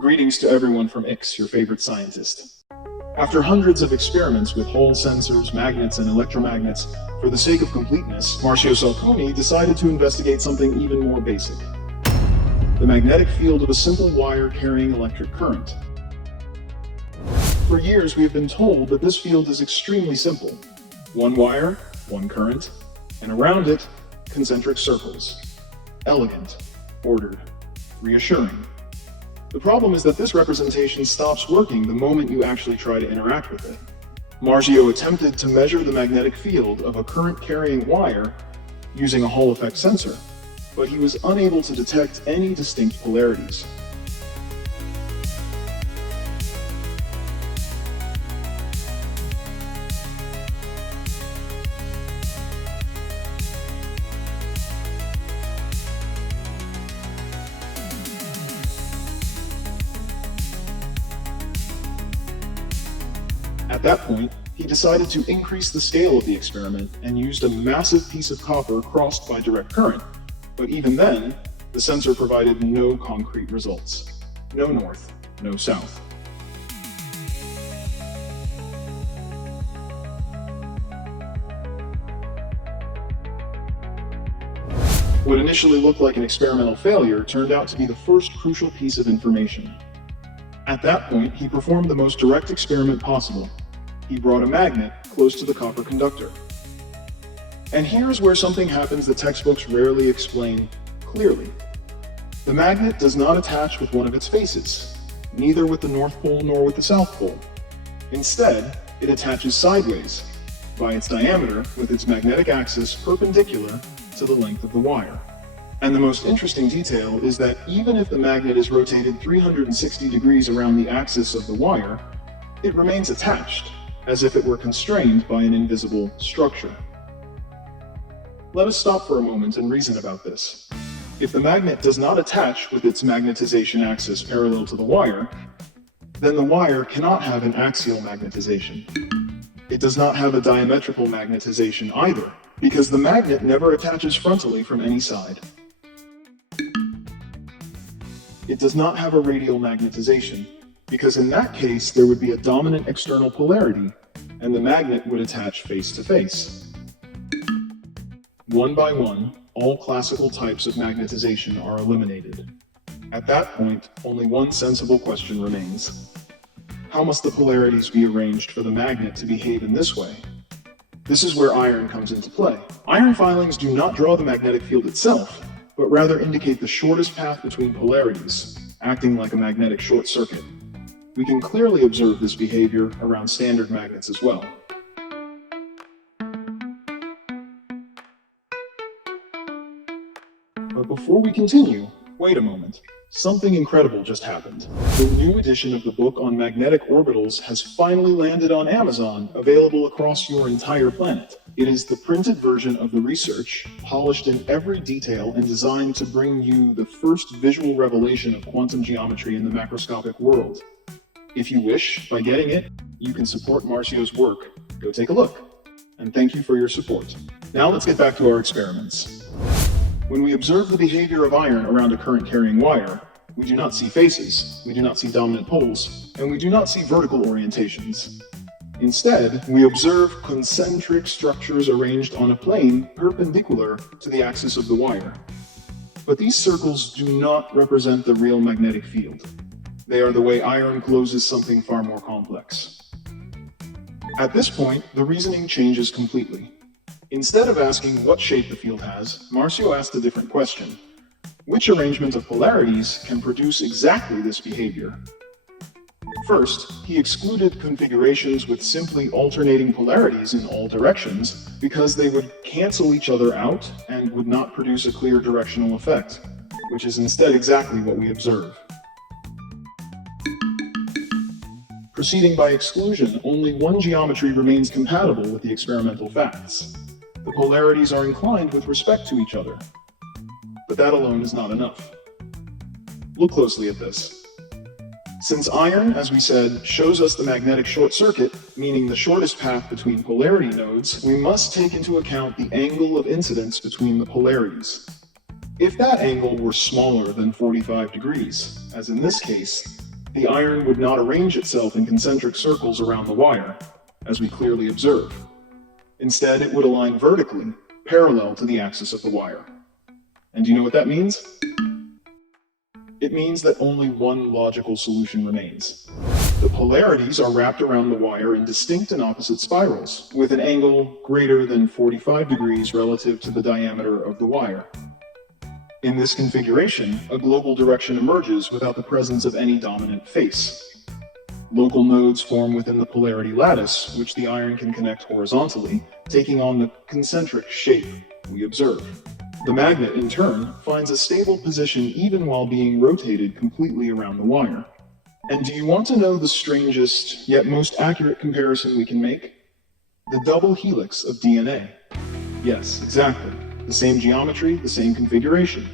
Greetings to everyone from X, your favorite scientist. After hundreds of experiments with Hall sensors, magnets, and electromagnets, for the sake of completeness, Marsio Salcuni decided to investigate something even more basic: the magnetic field of a simple wire carrying electric current. For years, we have been told that this field is extremely simple. One wire, one current, and around it, concentric circles. Elegant, ordered, reassuring. The problem is that this representation stops working the moment you actually try to interact with it. Marsio attempted to measure the magnetic field of a current-carrying wire using a Hall effect sensor, but he was unable to detect any distinct polarities. At that point, he decided to increase the scale of the experiment and used a massive piece of copper crossed by direct current. But even then, the sensor provided no concrete results. No north, no south. What initially looked like an experimental failure turned out to be the first crucial piece of information. At that point, he performed the most direct experiment possible. He brought a magnet close to the copper conductor. And here's where something happens that textbooks rarely explain clearly. The magnet does not attach with one of its faces, neither with the North Pole nor with the South Pole. Instead, it attaches sideways, by its diameter, with its magnetic axis perpendicular to the length of the wire. And the most interesting detail is that even if the magnet is rotated 360 degrees around the axis of the wire, it remains attached, as if it were constrained by an invisible structure. Let us stop for a moment and reason about this. If the magnet does not attach with its magnetization axis parallel to the wire, then the wire cannot have an axial magnetization. It does not have a diametrical magnetization either, because the magnet never attaches frontally from any side. It does not have a radial magnetization, because in that case there would be a dominant external polarity, and the magnet would attach face to face. One by one, all classical types of magnetization are eliminated. At that point, only one sensible question remains. How must the polarities be arranged for the magnet to behave in this way? This is where iron comes into play. Iron filings do not draw the magnetic field itself, but rather indicate the shortest path between polarities, acting like a magnetic short circuit. We can clearly observe this behavior around standard magnets as well. But before we continue, wait a moment. Something incredible just happened. The new edition of the book on magnetic orbitals has finally landed on Amazon, available across your entire planet. It is the printed version of the research, polished in every detail and designed to bring you the first visual revelation of quantum geometry in the macroscopic world. If you wish, by getting it, you can support Marcio's work. Go take a look. And thank you for your support. Now let's get back to our experiments. When we observe the behavior of iron around a current-carrying wire, we do not see faces, we do not see dominant poles, and we do not see vertical orientations. Instead, we observe concentric structures arranged on a plane perpendicular to the axis of the wire. But these circles do not represent the real magnetic field. They are the way iron closes something far more complex. At this point, the reasoning changes completely. Instead of asking what shape the field has, Marsio asked a different question. Which arrangement of polarities can produce exactly this behavior? First, he excluded configurations with simply alternating polarities in all directions because they would cancel each other out and would not produce a clear directional effect, which is instead exactly what we observe. Proceeding by exclusion, only one geometry remains compatible with the experimental facts. The polarities are inclined with respect to each other. But that alone is not enough. Look closely at this. Since iron, as we said, shows us the magnetic short circuit, meaning the shortest path between polarity nodes, we must take into account the angle of incidence between the polarities. If that angle were smaller than 45 degrees, as in this case, the iron would not arrange itself in concentric circles around the wire, as we clearly observe. Instead, it would align vertically, parallel to the axis of the wire. And do you know what that means? It means that only one logical solution remains. The polarities are wrapped around the wire in distinct and opposite spirals, with an angle greater than 45 degrees relative to the diameter of the wire. In this configuration, a global direction emerges without the presence of any dominant face. Local nodes form within the polarity lattice, which the iron can connect horizontally, taking on the concentric shape we observe. The magnet, in turn, finds a stable position even while being rotated completely around the wire. And do you want to know the strangest, yet most accurate comparison we can make? The double helix of DNA. Yes, exactly. The same geometry, the same configuration.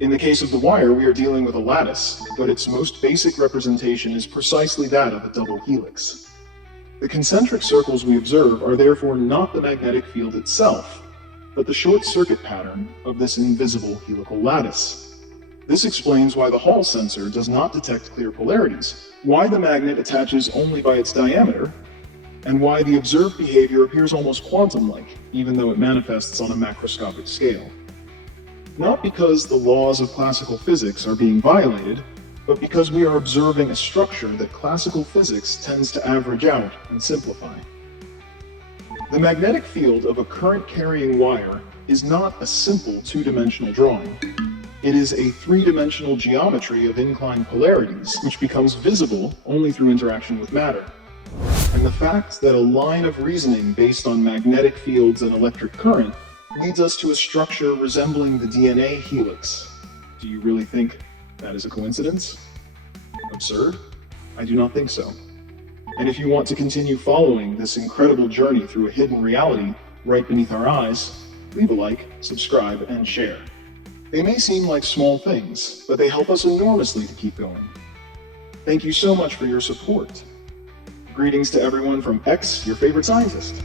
In the case of the wire, we are dealing with a lattice, but its most basic representation is precisely that of a double helix. The concentric circles we observe are therefore not the magnetic field itself, but the short circuit pattern of this invisible helical lattice. This explains why the Hall sensor does not detect clear polarities, why the magnet attaches only by its diameter, and why the observed behavior appears almost quantum-like, even though it manifests on a macroscopic scale. Not because the laws of classical physics are being violated, but because we are observing a structure that classical physics tends to average out and simplify. The magnetic field of a current-carrying wire is not a simple two-dimensional drawing. It is a three-dimensional geometry of inclined polarities, which becomes visible only through interaction with matter. And the fact that a line of reasoning based on magnetic fields and electric current leads us to a structure resembling the DNA helix. Do you really think that is a coincidence? Absurd? I do not think so. And if you want to continue following this incredible journey through a hidden reality right beneath our eyes, leave a like, subscribe, and share. They may seem like small things, but they help us enormously to keep going. Thank you so much for your support. Greetings to everyone from X, your favorite scientist.